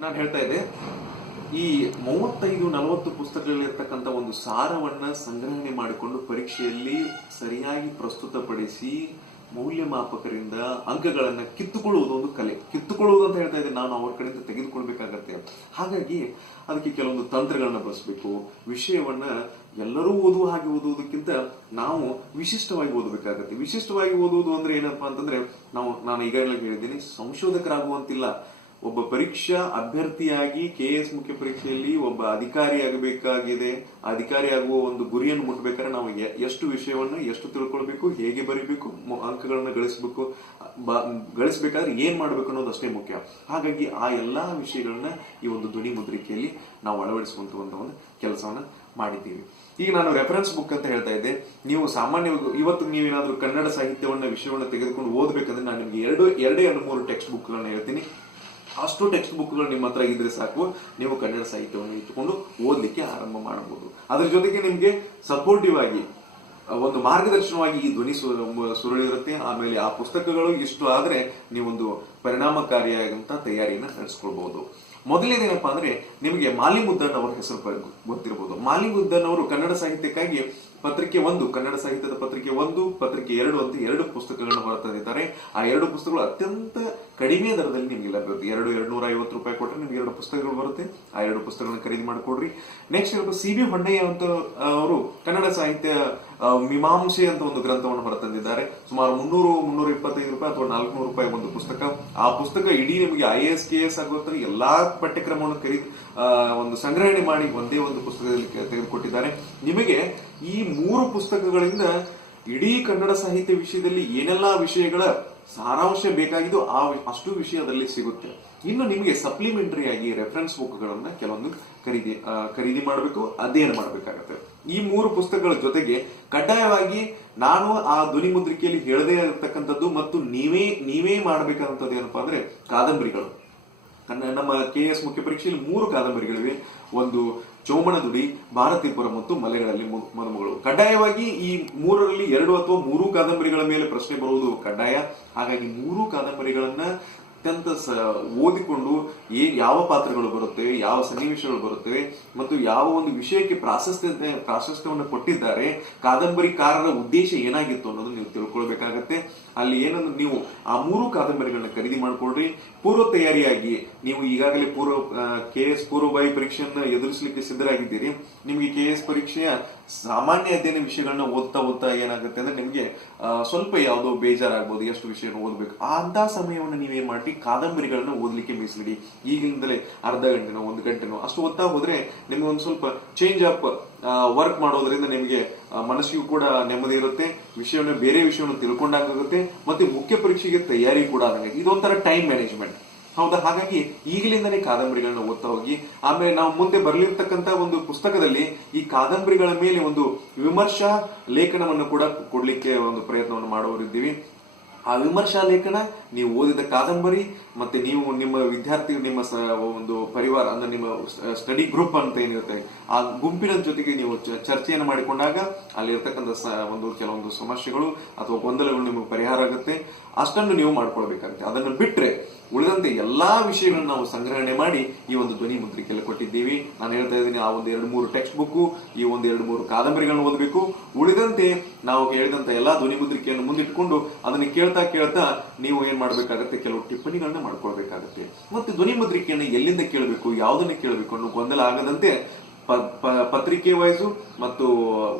ನಾನು ಹೇಳ್ತಾ ಇದ್ದೆ, ಈ 35-40 ಪುಸ್ತಕಗಳಿರ್ತಕ್ಕಂಥ ಒಂದು ಸಾರವನ್ನ ಸಂಗ್ರಹಣೆ ಮಾಡಿಕೊಂಡು ಪರೀಕ್ಷೆಯಲ್ಲಿ ಸರಿಯಾಗಿ ಪ್ರಸ್ತುತಪಡಿಸಿ ಮೌಲ್ಯಮಾಪಕರಿಂದ ಅಂಕಗಳನ್ನ ಕಿತ್ತುಕೊಳ್ಳುವುದು ಒಂದು ಕಲೆ. ಕಿತ್ತುಕೊಳ್ಳುವುದು ಅಂತ ಹೇಳ್ತಾ ಇದ್ದೆ, ನಾನು ಅವ್ರ ಕಡೆಯಿಂದ ತೆಗೆದುಕೊಳ್ಬೇಕಾಗತ್ತೆ. ಹಾಗಾಗಿ ಅದಕ್ಕೆ ಕೆಲವೊಂದು ತಂತ್ರಗಳನ್ನ ಬಳಸಬೇಕು. ವಿಷಯವನ್ನ ಎಲ್ಲರೂ ಓದುವ ಹಾಗೆ ಓದುವುದಕ್ಕಿಂತ ನಾವು ವಿಶಿಷ್ಟವಾಗಿ ಓದಬೇಕಾಗತ್ತೆ. ವಿಶಿಷ್ಟವಾಗಿ ಓದುವುದು ಅಂದ್ರೆ ಏನಪ್ಪಾ ಅಂತಂದ್ರೆ, ನಾನು ಈಗಾಗಲೇ ಹೇಳಿದ್ದೀನಿ, ಸಂಶೋಧಕರಾಗುವಂತಿಲ್ಲ. ಒಬ್ಬ ಪರೀಕ್ಷಾ ಅಭ್ಯರ್ಥಿಯಾಗಿ KS ಮುಖ್ಯ ಪರೀಕ್ಷೆಯಲ್ಲಿ ಒಬ್ಬ ಅಧಿಕಾರಿಯಾಗಬೇಕಾಗಿದೆ. ಅಧಿಕಾರಿಯಾಗುವ ಒಂದು ಗುರಿಯನ್ನು ಮುಟ್ಟಬೇಕಾದ್ರೆ ನಾವು ಎಷ್ಟು ವಿಷಯವನ್ನು ಎಷ್ಟು ತಿಳ್ಕೊಳ್ಬೇಕು, ಹೇಗೆ ಬರೀಬೇಕು, ಅಂಕಗಳನ್ನ ಗಳಿಸಬೇಕಾದ್ರೆ ಏನ್ ಮಾಡ್ಬೇಕು ಅನ್ನೋದು ಅಷ್ಟೇ ಮುಖ್ಯ. ಹಾಗಾಗಿ ಆ ಎಲ್ಲಾ ವಿಷಯಗಳನ್ನ ಈ ಒಂದು ಧ್ವನಿ ಮುದ್ರಿಕೆಯಲ್ಲಿ ನಾವು ಅಳವಡಿಸುವಂತ ಒಂದು ಕೆಲಸವನ್ನ ಮಾಡಿದ್ದೀವಿ. ಈಗ ನಾನು ರೆಫರೆನ್ಸ್ ಬುಕ್ ಅಂತ ಹೇಳ್ತಾ ಇದ್ದೆ. ನೀವು ಸಾಮಾನ್ಯವಾಗಿ ಇವತ್ತು ನೀವೇನಾದ್ರೂ ಕನ್ನಡ ಸಾಹಿತ್ಯವನ್ನ ವಿಷಯವನ್ನ ತೆಗೆದುಕೊಂಡು ಓದ್ಬೇಕಂದ್ರೆ ನಾನು ನಿಮ್ಗೆ ಎರಡೇ 3 ಟೆಕ್ಸ್ಟ್ ಬುಕ್ಗಳನ್ನ ಹೇಳ್ತೀನಿ. ಅಷ್ಟು ಟೆಕ್ಸ್ಟ್ ಬುಕ್ಗಳು ನಿಮ್ಮ ಹತ್ರ ಇದ್ರೆ ಸಾಕು, ನೀವು ಕನ್ನಡ ಸಾಹಿತ್ಯವನ್ನು ಇಟ್ಟುಕೊಂಡು ಓದ್ಲಿಕ್ಕೆ ಆರಂಭ ಮಾಡಬಹುದು. ಅದ್ರ ಜೊತೆಗೆ ನಿಮ್ಗೆ ಸಪೋರ್ಟಿವ್ ಆಗಿ ಒಂದು ಮಾರ್ಗದರ್ಶನವಾಗಿ ಈ ಧ್ವನಿ ಸುರುಳಿರುತ್ತೆ. ಆಮೇಲೆ ಆ ಪುಸ್ತಕಗಳು ಇಷ್ಟು ಆದ್ರೆ ನೀವೊಂದು ಪರಿಣಾಮಕಾರಿಯಾದಂತ ತಯಾರಿಯನ್ನ ನಡೆಸ್ಕೊಳ್ಬಹುದು. ಮೊದಲನೇದೇನಪ್ಪಾ ಅಂದ್ರೆ, ನಿಮಗೆ ಮಾಲಿಮುದ್ದನ್ ಅವರ ಹೆಸರು ಗೊತ್ತಿರಬಹುದು. ಮಾಲಿಮುದ್ದನ್ ಅವರು ಕನ್ನಡ ಸಾಹಿತ್ಯಕ್ಕಾಗಿ ಪತ್ರಿಕೆ 1, ಕನ್ನಡ ಸಾಹಿತ್ಯದ ಪತ್ರಿಕೆ 1, ಪತ್ರಿಕೆ 2 ಅಂತ 2 ಪುಸ್ತಕಗಳನ್ನು ಹೊರತಂದಿದ್ದಾರೆ. ಆ 2 ಪುಸ್ತಕಗಳು ಅತ್ಯಂತ ಕಡಿಮೆ ದರದಲ್ಲಿ ನಿಮ್ಗೆ ಲಭ್ಯವಿರುತ್ತೆ. 250 ರೂಪಾಯಿ ಕೊಟ್ಟರೆ ನಿಮ್ಗೆ 2 ಪುಸ್ತಕಗಳು ಬರುತ್ತೆ. ಆ 2 ಪುಸ್ತಕಗಳನ್ನು ಖರೀದಿ ಮಾಡಿಕೊಡ್ರಿ. ನೆಕ್ಸ್ಟ್ CB ಹೊನ್ನಯ್ಯ ಅಂತ ಅವರು ಕನ್ನಡ ಸಾಹಿತ್ಯ ಮೀಮಾಂಸೆ ಅಂತ ಒಂದು ಗ್ರಂಥವನ್ನು ಹೊರತಂದಿದ್ದಾರೆ. ಸುಮಾರು 325 ರೂಪಾಯಿ ಅಥವಾ 400 ರೂಪಾಯಿ ಒಂದು ಪುಸ್ತಕ. ಆ ಪುಸ್ತಕ ಇಡೀ ನಿಮಗೆ IAS KS ಆಗುವಂತ ಎಲ್ಲಾ ಪಠ್ಯಕ್ರಮವನ್ನು ಒಂದು ಸಂಗ್ರಹಣೆ ಮಾಡಿ ಒಂದೇ ಒಂದು ಪುಸ್ತಕದಲ್ಲಿ ತೆಗೆದುಕೊಟ್ಟಿದ್ದಾರೆ. ನಿಮಗೆ ಈ 3 ಪುಸ್ತಕಗಳಿಂದ ಇಡೀ ಕನ್ನಡ ಸಾಹಿತ್ಯ ವಿಷಯದಲ್ಲಿ ಏನೆಲ್ಲಾ ವಿಷಯಗಳ ಸಾರಾಂಶ ಬೇಕಾಗಿದ್ದು ಅಷ್ಟು ವಿಷಯದಲ್ಲಿ ಸಿಗುತ್ತೆ. ಇನ್ನು ನಿಮಗೆ ಸಪ್ಲಿಮೆಂಟರಿ ಆಗಿ ರೆಫರೆನ್ಸ್ ಬುಕ್ಗಳನ್ನ ಕೆಲವೊಂದು ಖರೀದಿ ಮಾಡಬೇಕು, ಅಧ್ಯಯನ ಮಾಡಬೇಕಾಗತ್ತೆ. ಈ 3 ಪುಸ್ತಕಗಳ ಜೊತೆಗೆ ಕಡ್ಡಾಯವಾಗಿ ನಾನು ಆ ಧ್ವನಿ ಮುದ್ರಿಕೆಯಲ್ಲಿ ಹೇಳದೇ ಇರತಕ್ಕಂಥದ್ದು ಮತ್ತು ನೀವೇ ಮಾಡಬೇಕಾದಂಥದ್ದು ಏನಪ್ಪಾ ಅಂದ್ರೆ ಕಾದಂಬರಿಗಳು. ನಮ್ಮ KS ಮುಖ್ಯ ಪರೀಕ್ಷೆಯಲ್ಲಿ 3 ಕಾದಂಬರಿಗಳಿವೆ. ಒಂದು ಚೋಮನದುಡಿ, ಭಾರತೀಪುರ ಮತ್ತು ಮಲೆಗಳಲ್ಲಿ ಮದುಮಗಳು. ಕಡ್ಡಾಯವಾಗಿ ಈ 3ರಲ್ಲಿ 2 ಅಥವಾ 3 ಕಾದಂಬರಿಗಳ ಮೇಲೆ ಪ್ರಶ್ನೆ ಬರುವುದು ಕಡ್ಡಾಯ. ಹಾಗಾಗಿ 3 ಕಾದಂಬರಿಗಳನ್ನ ಅತ್ಯಂತ ಓದಿಕೊಂಡು ಯಾವ ಪಾತ್ರಗಳು ಬರುತ್ತವೆ, ಯಾವ ಸನ್ನಿವೇಶಗಳು ಬರುತ್ತವೆ ಮತ್ತು ಯಾವ ಒಂದು ವಿಷಯಕ್ಕೆ ಪ್ರಾಶಸ್ತ್ಯವನ್ನು ಕೊಟ್ಟಿದ್ದಾರೆ, ಕಾದಂಬರಿಕಾರರ ಉದ್ದೇಶ ಏನಾಗಿತ್ತು ಅನ್ನೋದು ನೀವು ತಿಳ್ಕೊಳ್ಬೇಕಾಗತ್ತೆ. ಅಲ್ಲಿ ಏನಂದ್ರೆ ನೀವು ಆ 3 ಕಾದಂಬರಿಗಳನ್ನ ಖರೀದಿ ಮಾಡ್ಕೊಳ್ರಿ. ಪೂರ್ವ ತಯಾರಿಯಾಗಿ ನೀವು ಈಗಾಗಲೇ KS ಪೂರ್ವಭಾವಿ ಪರೀಕ್ಷೆಯನ್ನ ಎದುರಿಸಲಿಕ್ಕೆ ಸಿದ್ಧರಾಗಿದ್ದೀರಿ. ನಿಮ್ಗೆ KS ಪರೀಕ್ಷೆಯ ಸಾಮಾನ್ಯ ಅಧ್ಯಯನ ವಿಷಯಗಳನ್ನ ಓದ್ತಾ ಏನಾಗುತ್ತೆ ಅಂದ್ರೆ ನಿಮ್ಗೆ ಸ್ವಲ್ಪ ಯಾವುದೋ ಬೇಜಾರಾಗ್ಬೋದು, ಎಷ್ಟು ವಿಷಯನ ಓದ್ಬೇಕು. ಅಂತ ಸಮಯವನ್ನು ನೀವೇನ್ ಮಾಡಿ ಕಾದಂಬರಿಗಳನ್ನ ಓದ್ಲಿಕ್ಕೆ ಮೀಸಲಿಡಿ. ಈಗಿಂದಲೇ ಅರ್ಧ ಗಂಟೆನೋ 1 ಗಂಟೆನೋ ಅಷ್ಟು ಓದ್ತಾ ಹೋದ್ರೆ ನಿಮ್ಗೆ ಒಂದು ಸ್ವಲ್ಪ ಚೇಂಜ್ ಆಫ್ ವರ್ಕ್ ಮಾಡೋದ್ರಿಂದ ನಿಮಗೆ ಮನಸ್ಸಿಗೂ ಕೂಡ ನೆಮ್ಮದಿ ಇರುತ್ತೆ, ಬೇರೆ ವಿಷಯವನ್ನು ತಿಳ್ಕೊಂಡಾಗುತ್ತೆ, ಮತ್ತೆ ಮುಖ್ಯ ಪರೀಕ್ಷೆಗೆ ತಯಾರಿ ಕೂಡ ಆದಂಗೆ. ಇದೊಂಥರ ಟೈಮ್ ಮ್ಯಾನೇಜ್ಮೆಂಟ್, ಹೌದಾ? ಹಾಗಾಗಿ ಈಗಲಿಂದನೇ ಕಾದಂಬರಿಗಳನ್ನ ಓದ್ತಾ ಹೋಗಿ. ಆಮೇಲೆ ನಾವು ಮುಂದೆ ಬರ್ಲಿರ್ತಕ್ಕಂತ ಒಂದು ಪುಸ್ತಕದಲ್ಲಿ ಈ ಕಾದಂಬರಿಗಳ ಮೇಲೆ ಒಂದು ವಿಮರ್ಶಾ ಲೇಖನವನ್ನು ಕೂಡ ಕೊಡ್ಲಿಕ್ಕೆ ಒಂದು ಪ್ರಯತ್ನವನ್ನು ಮಾಡೋರಿದ್ದೀವಿ. ಆ ವಿಮರ್ಶಾ ಲೇಖನ, ನೀವು ಓದಿದ ಕಾದಂಬರಿ, ಮತ್ತೆ ನೀವು ನಿಮ್ಮ ವಿದ್ಯಾರ್ಥಿ, ನಿಮ್ಮ ಒಂದು ಪರಿವಾರ ಅಂದ್ರೆ ನಿಮ್ಮ ಸ್ಟಡಿ ಗ್ರೂಪ್ ಅಂತ ಏನಿರುತ್ತೆ, ಆ ಗುಂಪಿನ ಜೊತೆಗೆ ನೀವು ಚರ್ಚೆಯನ್ನು ಮಾಡಿಕೊಂಡಾಗ ಅಲ್ಲಿರ್ತಕ್ಕಂಥ ಕೆಲವೊಂದು ಸಮಸ್ಯೆಗಳು ಅಥವಾ ಗೊಂದಲಗಳು ನಿಮಗೆ ಪರಿಹಾರ ಆಗುತ್ತೆ. ಅಷ್ಟನ್ನು ನೀವು ಮಾಡ್ಕೊಳ್ಬೇಕಾಗುತ್ತೆ. ಅದನ್ನು ಬಿಟ್ರೆ ಉಳಿದಂತೆ ಎಲ್ಲಾ ವಿಷಯಗಳನ್ನ ನಾವು ಸಂಗ್ರಹಣೆ ಮಾಡಿ ಈ ಒಂದು ಧ್ವನಿ ಮುದ್ರಿಕೆಯಲ್ಲಿ ಕೊಟ್ಟಿದ್ದೀವಿ. ನಾನು ಹೇಳ್ತಾ ಇದ್ದೀನಿ, ಆ ಒಂದು 2-3 ಟೆಕ್ಸ್ಟ್ ಬುಕ್, ಈ ಒಂದು 2-3 ಕಾದಂಬರಿಗಳನ್ನ ಓದಬೇಕು. ಉಳಿದಂತೆ ನಾವು ಹೇಳಿದಂತ ಎಲ್ಲಾ ಧ್ವನಿ ಮುದ್ರಿಕೆಯನ್ನು ಮುಂದಿಟ್ಕೊಂಡು ಅದನ್ನ ಕೇಳ್ತಾ ನೀವು ಏನ್ ಮಾಡ್ಬೇಕಾಗತ್ತೆ, ಕೆಲವು ಟಿಪ್ಪಣಿಗಳನ್ನ ಮಾಡ್ಕೊಳ್ಬೇಕಾಗತ್ತೆ. ಮತ್ತೆ ಧ್ವನಿ ಮುದ್ರಿಕೆಯನ್ನು ಎಲ್ಲಿಂದ ಕೇಳಬೇಕು, ಯಾವುದನ್ನ ಕೇಳಬೇಕು ಅನ್ನೋ ಗೊಂದಲ ಆಗದಂತೆ ಪತ್ರಿಕೆ ವೈಸು ಮತ್ತು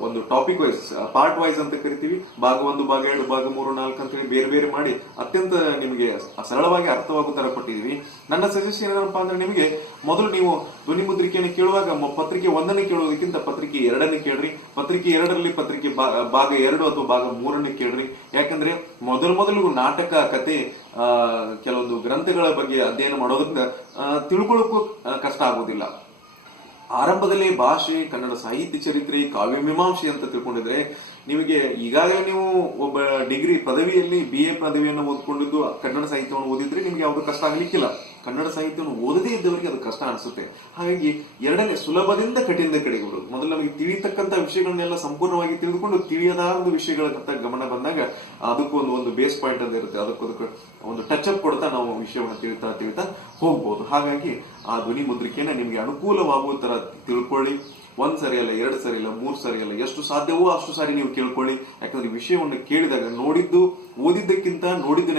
ಒಂದು ಟಾಪಿಕ್ ವೈಸ್, ಪಾರ್ಟ್ ವೈಸ್ ಅಂತ ಕರಿತೀವಿ, ಭಾಗ 1, ಭಾಗ 2, ಭಾಗ 3, 4 ಅಂತ ಹೇಳಿ ಬೇರೆ ಬೇರೆ ಮಾಡಿ ಅತ್ಯಂತ ನಿಮಗೆ ಸರಳವಾಗಿ ಅರ್ಥವಾಗೋ ತರ ಕೊಟ್ಟಿದೀವಿ. ನನ್ನ ಸಜೆಷನ್ ಏನಪ್ಪಾ ಅಂದ್ರೆ, ನಿಮಗೆ ಮೊದಲು ನೀವು ಧ್ವನಿ ಮುದ್ರಿಕೆಯನ್ನು ಕೇಳುವಾಗ ಪತ್ರಿಕೆ 1 ಕೇಳೋದಕ್ಕಿಂತ ಪತ್ರಿಕೆ 2 ಕೇಳ್ರಿ. ಪತ್ರಿಕೆ 2ರಲ್ಲಿ ಪತ್ರಿಕೆ ಭಾಗ 2 ಅಥವಾ ಭಾಗ 3 ಕೇಳ್ರಿ. ಯಾಕಂದ್ರೆ ಮೊದಲು ನಾಟಕ, ಕತೆ, ಕೆಲವೊಂದು ಗ್ರಂಥಗಳ ಬಗ್ಗೆ ಅಧ್ಯಯನ ಮಾಡೋದ್ರಿಂದ ತಿಳ್ಕೊಳ್ಳೋಕ್ಕೂ ಕಷ್ಟ ಆಗೋದಿಲ್ಲ. ಆರಂಭದಲ್ಲಿ ಭಾಷೆ, ಕನ್ನಡ ಸಾಹಿತ್ಯ ಚರಿತ್ರೆ, ಕಾವ್ಯ ಮೀಮಾಂಸೆ ಅಂತ ತಿಳ್ಕೊಂಡಿದ್ರೆ ನಿಮಗೆ ಈಗಾಗಲೇ ನೀವು ಒಬ್ಬ ಡಿಗ್ರಿ ಪದವಿಯಲ್ಲಿ BA ಪದವಿಯನ್ನು ಓದ್ಕೊಂಡಿದ್ದು ಕನ್ನಡ ಸಾಹಿತ್ಯವನ್ನು ಓದಿದ್ರೆ ನಿಮ್ಗೆ ಯಾವುದು ಕಷ್ಟ ಆಗ್ಲಿಕ್ಕಿಲ್ಲ. ಕನ್ನಡ ಸಾಹಿತ್ಯವನ್ನು ಓದದೇ ಇದ್ದವರಿಗೆ ಅದು ಕಷ್ಟ ಅನಿಸುತ್ತೆ. ಹಾಗಾಗಿ ಎರಡನೇ ಸುಲಭದಿಂದ ಕಠಿಣದ ಕಡೆಗೆ ಬರೋದು. ಮೊದಲು ನಮಗೆ ತಿಳಿತಕ್ಕಂಥ ವಿಷಯಗಳನ್ನೆಲ್ಲ ಸಂಪೂರ್ಣವಾಗಿ ತಿಳಿದುಕೊಂಡು ತಿಳಿಯದಾದ ವಿಷಯಗಳ ಗಮನ ಬಂದಾಗ ಅದಕ್ಕೂ ಒಂದು ಬೇಸ್ ಪಾಯಿಂಟ್ ಅಂತ ಇರುತ್ತೆ. ಅದಕ್ಕೆ ಒಂದು ಟಚ್ ಅಪ್ ಕೊಡ್ತಾ ನಾವು ವಿಷಯವನ್ನು ತಿಳಿತಾ ಹೋಗ್ಬೋದು. ಹಾಗಾಗಿ ಆ ಧ್ವನಿ ಮುದ್ರಿಕೆಯನ್ನ ನಿಮ್ಗೆ ಅನುಕೂಲವಾಗುವ ತರ ತಿಳ್ಕೊಳ್ಳಿ. 1 ಸರಿ ಅಲ್ಲ, 2 ಸರಿ ಅಲ್ಲ, 3 ಸರಿ ಅಲ್ಲ, ಎಷ್ಟು ಸಾಧ್ಯವೋ ಅಷ್ಟು ಸಾರಿ ನೀವು ಕೇಳ್ಕೊಳ್ಳಿ. ಯಾಕಂದ್ರೆ ವಿಷಯವನ್ನು ಕೇಳಿದಾಗ ಓದಿದ್ದಕ್ಕಿಂತ ನೋಡಿದ್ದು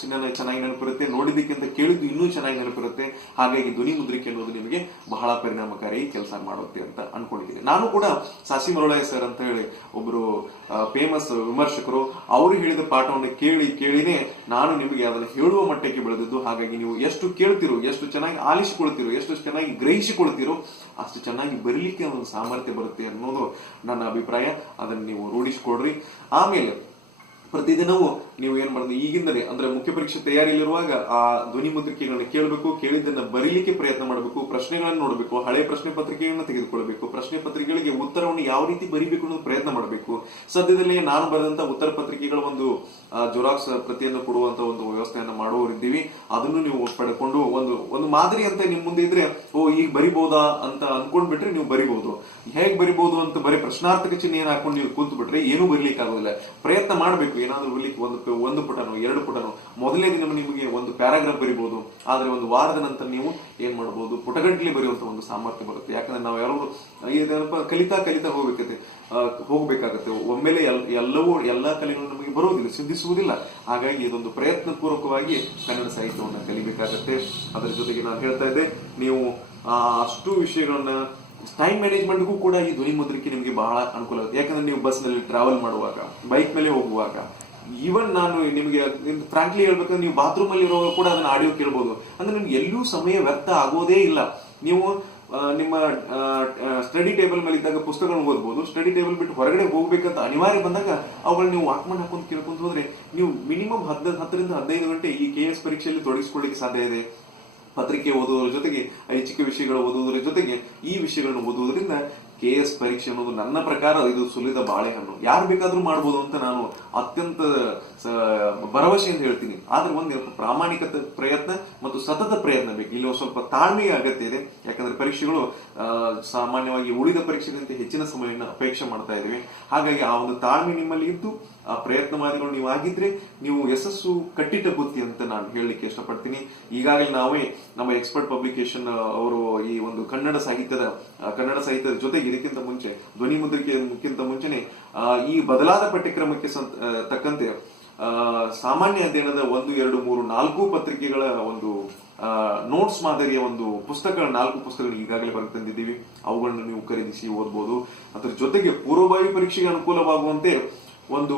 ಚೆನ್ನಾಗಿ ನೆನಪಿರುತ್ತೆ, ನೋಡಿದ್ದಕ್ಕಿಂತ ಕೇಳಿದ್ದು ಇನ್ನೂ ಚೆನ್ನಾಗಿ ನೆನಪಿರುತ್ತೆ. ಹಾಗಾಗಿ ಧ್ವನಿ ಮುದ್ರಿಕೆ ಅನ್ನೋದು ನಿಮಗೆ ಬಹಳ ಪರಿಣಾಮಕಾರಿ ಕೆಲಸ ಮಾಡುತ್ತೆ ಅಂತ ಅನ್ಕೊಂಡಿದ್ದೀನಿ. ನಾನು ಕೂಡ ಸಾಸಿ ಮರಳಯ್ಯ ಸರ್ ಅಂತ ಹೇಳಿ ಒಬ್ರು ಫೇಮಸ್ ವಿಮರ್ಶಕರು, ಅವರು ಹೇಳಿದ ಪಾಠವನ್ನು ಕೇಳಿನೇ ನಾನು ನಿಮಗೆ ಅದನ್ನು ಹೇಳುವ ಮಟ್ಟಕ್ಕೆ ಬೆಳೆದಿದ್ದು. ಹಾಗಾಗಿ ನೀವು ಎಷ್ಟು ಕೇಳ್ತಿರೋ, ಎಷ್ಟು ಚೆನ್ನಾಗಿ ಆಲಿಸಿಕೊಳ್ತಿರೋ, ಎಷ್ಟು ಚೆನ್ನಾಗಿ ಗ್ರಹಿಸಿಕೊಳ್ತಿರೋ ಅಷ್ಟು ಚೆನ್ನಾಗಿ ಬರೀಲಿಕ್ಕೆ ಒಂದು ಸಾಮರ್ಥ್ಯ ಬರುತ್ತೆ ಅನ್ನೋದು ನನ್ನ ಅಭಿಪ್ರಾಯ. ಅದನ್ನು ನೀವು ರೂಢಿಸಿಕೊಡ್ರಿ. ಆಮೇಲೆ ಪ್ರತಿದಿನವೂ ನೀವು ಏನ್ ಮಾಡೋದು, ಈಗಿಂದಲೇ ಅಂದ್ರೆ ಮುಖ್ಯ ಪರೀಕ್ಷೆ ತಯಾರಿಯಲ್ಲಿರುವಾಗ ಆ ಧ್ವನಿ ಮುದ್ರಿಕೆಗಳನ್ನ ಕೇಳಬೇಕು, ಕೇಳಿದ್ದನ್ನ ಬರೀಲಿಕ್ಕೆ ಪ್ರಯತ್ನ ಮಾಡಬೇಕು, ಪ್ರಶ್ನೆಗಳನ್ನ ನೋಡಬೇಕು, ಹಳೆ ಪ್ರಶ್ನೆ ಪತ್ರಿಕೆಗಳನ್ನ ತೆಗೆದುಕೊಳ್ಬೇಕು, ಪ್ರಶ್ನೆ ಪತ್ರಿಕೆಗಳಿಗೆ ಉತ್ತರವನ್ನು ಯಾವ ರೀತಿ ಬರೀಬೇಕು ಅನ್ನೋದು ಪ್ರಯತ್ನ ಮಾಡಬೇಕು. ಸದ್ಯದಲ್ಲೇ ನಾನು ಬರೆದಂತ ಉತ್ತರ ಪತ್ರಿಕೆಗಳ ಒಂದು ಜೆರಾಕ್ಸ್ ಪ್ರತಿಯನ್ನು ಕೊಡುವಂತ ಒಂದು ವ್ಯವಸ್ಥೆಯನ್ನ ಮಾಡುವವರಿದ್ದೀವಿ. ಅದನ್ನು ನೀವು ಪಡ್ಕೊಂಡು ಒಂದು ಮಾದರಿ ಅಂತ ನಿಮ್ ಮುಂದೆ ಇದ್ರೆ ಈಗ ಬರಿಬಹುದಾ ಅಂತ ಅನ್ಕೊಂಡ್ಬಿಟ್ರೆ ನೀವು ಬರಿಬಹುದು. ಹೇಗ್ ಬರಿಬಹುದು ಅಂತ ಬರೀ ಪ್ರಶ್ನಾರ್ಥಕ ಚಿಹ್ನೆ ಹಾಕೊಂಡು ನೀವು ಕೂತು ಬಿಟ್ರೆ ಏನೂ ಬರೀಲಿಕ್ಕೆ ಆಗೋದಿಲ್ಲ. ಪ್ರಯತ್ನ ಮಾಡಬೇಕು. ಏನಾದ್ರೂ ಬರಲಿಕ್ಕೆ ಒಂದು ಪುಟನೋ 2 ಪುಟನೋ ಮೊದಲನೇ ದಿನ ನಿಮಗೆ ಒಂದು ಪ್ಯಾರಾಗ್ರಾಫ್ ಬರಿಬಹುದು. ಆದ್ರೆ ಒಂದು ವಾರದ ನಂತರ ನೀವು ಏನ್ ಮಾಡಬಹುದು, ಪುಟಗಂಟ್ಲಿ ಬರೆಯುವಂತ ಒಂದು ಸಾಮರ್ಥ್ಯ ಬರುತ್ತೆ. ಯಾಕಂದ್ರೆ ನಾವು ಯಾರು ಕಲಿತಾ ಹೋಗ್ಬೇಕಾಗತ್ತೆ. ಒಮ್ಮೆಲೆ ಎಲ್ಲಾ ಕಲೆಗಳು ನಮಗೆ ಬರೋದಿಲ್ಲ, ಸಿದ್ಧಿಸುವುದಿಲ್ಲ. ಹಾಗಾಗಿ ಇದೊಂದು ಪ್ರಯತ್ನ ಪೂರ್ವಕವಾಗಿ ಕನ್ನಡ ಸಾಹಿತ್ಯವನ್ನು ಕಲಿಬೇಕಾಗತ್ತೆ. ಅದರ ಜೊತೆಗೆ ನಾನು ಹೇಳ್ತಾ ಇದ್ದೆ, ನೀವು ಅಷ್ಟು ವಿಷಯಗಳನ್ನ ಟೈಮ್ ಮ್ಯಾನೇಜ್ಮೆಂಟ್ಗೂ ಕೂಡ ಈ ಧ್ವನಿ ಮುದ್ರಿಕೆ ನಿಮಗೆ ಬಹಳ ಅನುಕೂಲ ಆಗುತ್ತೆ. ಯಾಕಂದ್ರೆ ನೀವು ಬಸ್ ನಲ್ಲಿ ಟ್ರಾವೆಲ್ ಮಾಡುವಾಗ, ಬೈಕ್ ಮೇಲೆ ಹೋಗುವಾಗ, ಈವನ್ ನಾನು ನಿಮಗೆ ಫ್ರಾಂಕ್ಲಿ ಹೇಳ್ಬೇಕಂದ್ರೆ ನೀವು ಬಾತ್ರೂಮ್ ಅಲ್ಲಿ ಇರುವಾಗ ಕೂಡ ಅದನ್ನ ಆಡಿಯೋ ಕೇಳಬಹುದು. ಅಂದ್ರೆ ನಿಮ್ಗೆ ಎಲ್ಲೂ ಸಮಯ ವ್ಯರ್ಥ ಆಗೋದೇ ಇಲ್ಲ. ನೀವು ನಿಮ್ಮ ಸ್ಟಡಿ ಟೇಬಲ್ ಮೇಲೆ ಇದ್ದಾಗ ಪುಸ್ತಕಗಳನ್ನು ಓದ್ಬೋದು. ಸ್ಟಡಿ ಟೇಬಲ್ ಬಿಟ್ಟು ಹೊರಗಡೆ ಹೋಗ್ಬೇಕಂತ ಅನಿವಾರ್ಯ ಬಂದಾಗ ಅವುಗಳನ್ನ ನೀವು ವಾಕ್ಮನ್ ಹಾಕೊಂಡು ಕೇಳ್ಕೊಂತ ಹೋದ್ರೆ ನೀವು ಮಿನಿಮಮ್ 10 ರಿಂದ 15 ಗಂಟೆ ಈ KS ಪರೀಕ್ಷೆಯಲ್ಲಿ ತೊಡಗಿಸ್ಕೊಳ್ಳಿಕ್ಕೆ ಸಾಧ್ಯ ಇದೆ. ಪತ್ರಿಕೆ ಓದುವುದರ ಜೊತೆಗೆ ಐಚ್ಛಿಕ ವಿಷಯಗಳು ಓದುವುದರ ಜೊತೆಗೆ ಈ ವಿಷಯಗಳನ್ನು ಓದುವುದರಿಂದ KS ಪರೀಕ್ಷೆ ಅನ್ನೋದು ನನ್ನ ಪ್ರಕಾರ ಇದು ಸುಲಿದ ಬಾಳೆಹಣ್ಣು. ಯಾರು ಬೇಕಾದ್ರೂ ಮಾಡ್ಬೋದು ಅಂತ ನಾನು ಅತ್ಯಂತ ಭರವಸೆಯಿಂದ ಹೇಳ್ತೀನಿ. ಆದ್ರೆ ಒಂದು ಪ್ರಾಮಾಣಿಕತೆ ಪ್ರಯತ್ನ ಮತ್ತು ಸತತ ಪ್ರಯತ್ನ ಬೇಕು. ಇಲ್ಲಿ ಸ್ವಲ್ಪ ತಾಳ್ಮೆಯ ಅಗತ್ಯ ಇದೆ. ಯಾಕಂದ್ರೆ ಪರೀಕ್ಷೆಗಳು ಸಾಮಾನ್ಯವಾಗಿ ಉಳಿದ ಪರೀಕ್ಷೆಗಿಂತ ಹೆಚ್ಚಿನ ಸಮಯವನ್ನು ಅಪೇಕ್ಷೆ ಮಾಡ್ತಾ ಇದ್ದೀವಿ. ಹಾಗಾಗಿ ಆ ಒಂದು ತಾಳ್ಮೆ ನಿಮ್ಮಲ್ಲಿ ಇದ್ದು ಆ ಪ್ರಯತ್ನವಾದಿಗಳು ನೀವು ಆಗಿದ್ರೆ ನೀವು ಯಶಸ್ಸು ಕಟ್ಟಿಟ್ಟ ಬುತ್ತಿ ಅಂತ ನಾನು ಹೇಳಲಿಕ್ಕೆ ಇಷ್ಟಪಡ್ತೀನಿ. ಈಗಾಗಲೇ ನಾವೇ ನಮ್ಮ ಎಕ್ಸ್ಪರ್ಟ್ ಪಬ್ಲಿಕೇಶನ್ ಅವರು ಈ ಒಂದು ಕನ್ನಡ ಸಾಹಿತ್ಯದ ಜೊತೆಗೆ ಇದಕ್ಕಿಂತ ಮುಂಚೆ ಧ್ವನಿ ಮುದ್ರಿಕೆಗಿಂತ ಮುಂಚೆನೆ ಈ ಬದಲಾದ ಪಠ್ಯಕ್ರಮಕ್ಕೆ ತಕ್ಕಂತೆ ಸಾಮಾನ್ಯ ಅಧ್ಯಯನದ 1, 2, 3, 4 ಪತ್ರಿಕೆಗಳ ಒಂದು ನೋಟ್ಸ್ ಮಾದರಿಯ ಒಂದು ಪುಸ್ತಕಗಳ 4 ಪುಸ್ತಕಗಳು ಈಗಾಗಲೇ ಹೊರಗೆ ತಂದಿದ್ದೀವಿ. ಅವುಗಳನ್ನು ನೀವು ಖರೀದಿಸಿ ಓದ್ಬೋದು. ಅದರ ಜೊತೆಗೆ ಪೂರ್ವಭಾವಿ ಪರೀಕ್ಷೆಗೆ ಅನುಕೂಲವಾಗುವಂತೆ ಒಂದು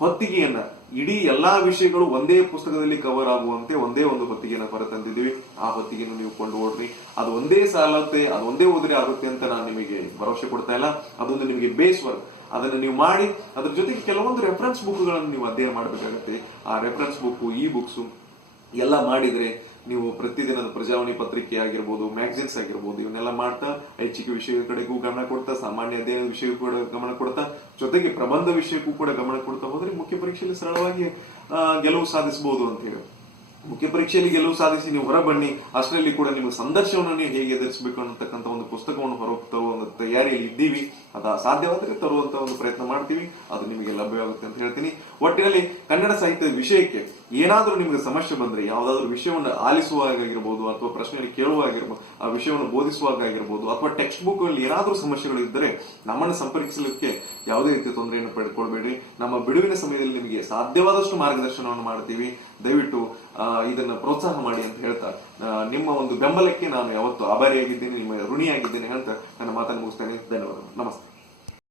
ಹೊತ್ತಿಗೆಯನ್ನ, ಇಡೀ ಎಲ್ಲಾ ವಿಷಯಗಳು ಒಂದೇ ಪುಸ್ತಕದಲ್ಲಿ ಕವರ್ ಆಗುವಂತೆ ಒಂದೇ ಒಂದು ಹೊತ್ತಿಗೆಯನ್ನು ಹೊರತಂದಿದ್ದೀವಿ. ಆ ಹೊತ್ತಿಗೆಯನ್ನು ನೀವು ಕೊಂಡು ಓಡ್ರಿ. ಅದು ಒಂದೇ ಸಾಲತ್ತೆ, ಅದು ಒಂದೇ ಓದ್ರೆ ಆಗುತ್ತೆ ಅಂತ ನಾನು ನಿಮಗೆ ಭರವಸೆ ಕೊಡ್ತಾ ಇಲ್ಲ. ಅದೊಂದು ನಿಮಗೆ ಬೇಸ್ ವರ್ಕ್. ಅದನ್ನು ನೀವು ಮಾಡಿ ಅದ್ರ ಜೊತೆಗೆ ಕೆಲವೊಂದು ರೆಫರೆನ್ಸ್ ಬುಕ್ಗಳನ್ನು ನೀವು ಅಧ್ಯಯನ ಮಾಡಬೇಕಾಗತ್ತೆ. ಆ ರೆಫರೆನ್ಸ್ ಬುಕ್, ಈ ಬುಕ್ಸ್ ಎಲ್ಲ ಮಾಡಿದ್ರೆ ನೀವು ಪ್ರತಿದಿನದ ಪ್ರಜಾವಾಣಿ ಪತ್ರಿಕೆ ಆಗಿರ್ಬೋದು, ಮ್ಯಾಗಝಿನ್ಸ್ ಆಗಿರ್ಬೋದು, ಇವನ್ನೆಲ್ಲ ಮಾಡ್ತಾ ಐಚ್ಛಿಕ ವಿಷಯದ ಕಡೆಗೂ ಗಮನ ಕೊಡ್ತಾ, ಸಾಮಾನ್ಯ ಅಧ್ಯಯನ ವಿಷಯಕ್ಕೂ ಕೂಡ ಗಮನ ಕೊಡ್ತಾ, ಜೊತೆಗೆ ಪ್ರಬಂಧ ವಿಷಯಕ್ಕೂ ಕೂಡ ಗಮನ ಕೊಡ್ತಾ ಹೋದ್ರೆ ಮುಖ್ಯ ಪರೀಕ್ಷೆಯಲ್ಲಿ ಸರಳವಾಗಿ ಗೆಲುವು ಸಾಧಿಸಬಹುದು ಅಂತ ಹೇಳಿ. ಮುಖ್ಯ ಪರೀಕ್ಷೆಯಲ್ಲಿ ಗೆಲುವು ಸಾಧಿಸಿ ನೀವು ಹೊರ ಬನ್ನಿ. ಅಷ್ಟರಲ್ಲಿ ಕೂಡ ನಿಮಗೆ ಸಂದರ್ಶನವನ್ನು ನೀವು ಹೇಗೆ ಎದುರಿಸಬೇಕು ಅನ್ನತಕ್ಕಂಥ ಒಂದು ಪುಸ್ತಕವನ್ನು ಹೊರಗೆ ತರುವಂತ ತಯಾರಿಯಲ್ಲಿ ಇದ್ದೀವಿ. ಅದ ಸಾಧ್ಯವಾದರೆ ತರುವಂತ ಒಂದು ಪ್ರಯತ್ನ ಮಾಡ್ತೀವಿ. ಅದು ನಿಮಗೆ ಲಭ್ಯವಾಗುತ್ತೆ ಅಂತ ಹೇಳ್ತೀನಿ. ಒಟ್ಟಿನಲ್ಲಿ ಕನ್ನಡ ಸಾಹಿತ್ಯದ ವಿಷಯಕ್ಕೆ ಏನಾದ್ರೂ ನಿಮಗೆ ಸಮಸ್ಯೆ ಬಂದ್ರೆ, ಯಾವ್ದಾದ್ರು ವಿಷಯವನ್ನು ಆಲಿಸುವಾಗಿರ್ಬೋದು ಅಥವಾ ಪ್ರಶ್ನೆಯನ್ನು ಕೇಳುವಾಗಿರ್ಬೋದು, ಆ ವಿಷಯವನ್ನು ಬೋಧಿಸುವಾಗಾಗಿರ್ಬೋದು ಅಥವಾ ಟೆಕ್ಸ್ಟ್ ಬುಕ್ ಅಲ್ಲಿ ಏನಾದ್ರೂ ಸಮಸ್ಯೆಗಳು ಇದ್ದರೆ ನಮ್ಮನ್ನು ಸಂಪರ್ಕಿಸಲಿಕ್ಕೆ ಯಾವುದೇ ರೀತಿಯ ತೊಂದರೆಯನ್ನು ಪಡೆದುಕೊಳ್ಬೇಡಿ. ನಮ್ಮ ಬಿಡುವಿನ ಸಮಯದಲ್ಲಿ ನಿಮಗೆ ಸಾಧ್ಯವಾದಷ್ಟು ಮಾರ್ಗದರ್ಶನವನ್ನು ಮಾಡ್ತೀವಿ. ದಯವಿಟ್ಟು ಇದನ್ನ ಪ್ರೋತ್ಸಾಹ ಮಾಡಿ ಅಂತ ಹೇಳ್ತಾ ನಿಮ್ಮ ಒಂದು ಬೆಂಬಲಕ್ಕೆ ನಾನು ಯಾವತ್ತು ಆಭಾರಿಯಾಗಿದ್ದೀನಿ, ನಿಮ್ಮ ಋಣಿಯಾಗಿದ್ದೇನೆ ಅಂತ ನನ್ನ ಮಾತನ್ನು ಮುಗಿಸ್ತೇನೆ. ಧನ್ಯವಾದಗಳು. ನಮಸ್ತೆ.